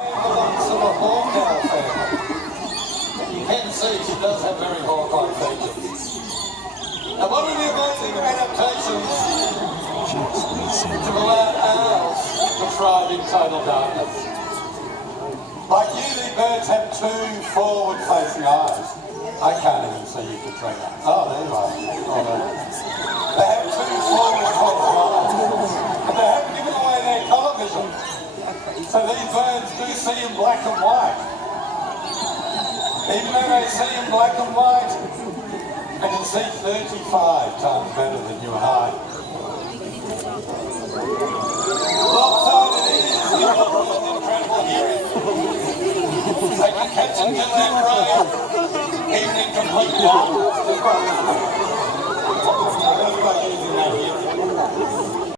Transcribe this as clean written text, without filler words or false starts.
Belongs to the Hawkeye family. You can see she does have very Hawkeye features. Now, one of the amazing adaptations to allow owls to thrive in total darkness. Like you, these birds have two forward-facing eyes. I can't even see you, Katrina. Oh, there you are. Oh, no. They have two forward-facing eyes. And they haven't given away their colour vision. So these birds do see in black and white. Even though they see in black and white, they can see 35 times better than you and I. Lopsided it is, you know, with incredible hearing. They can catch and kill their prey, even in complete darkness. Just by using that hearing.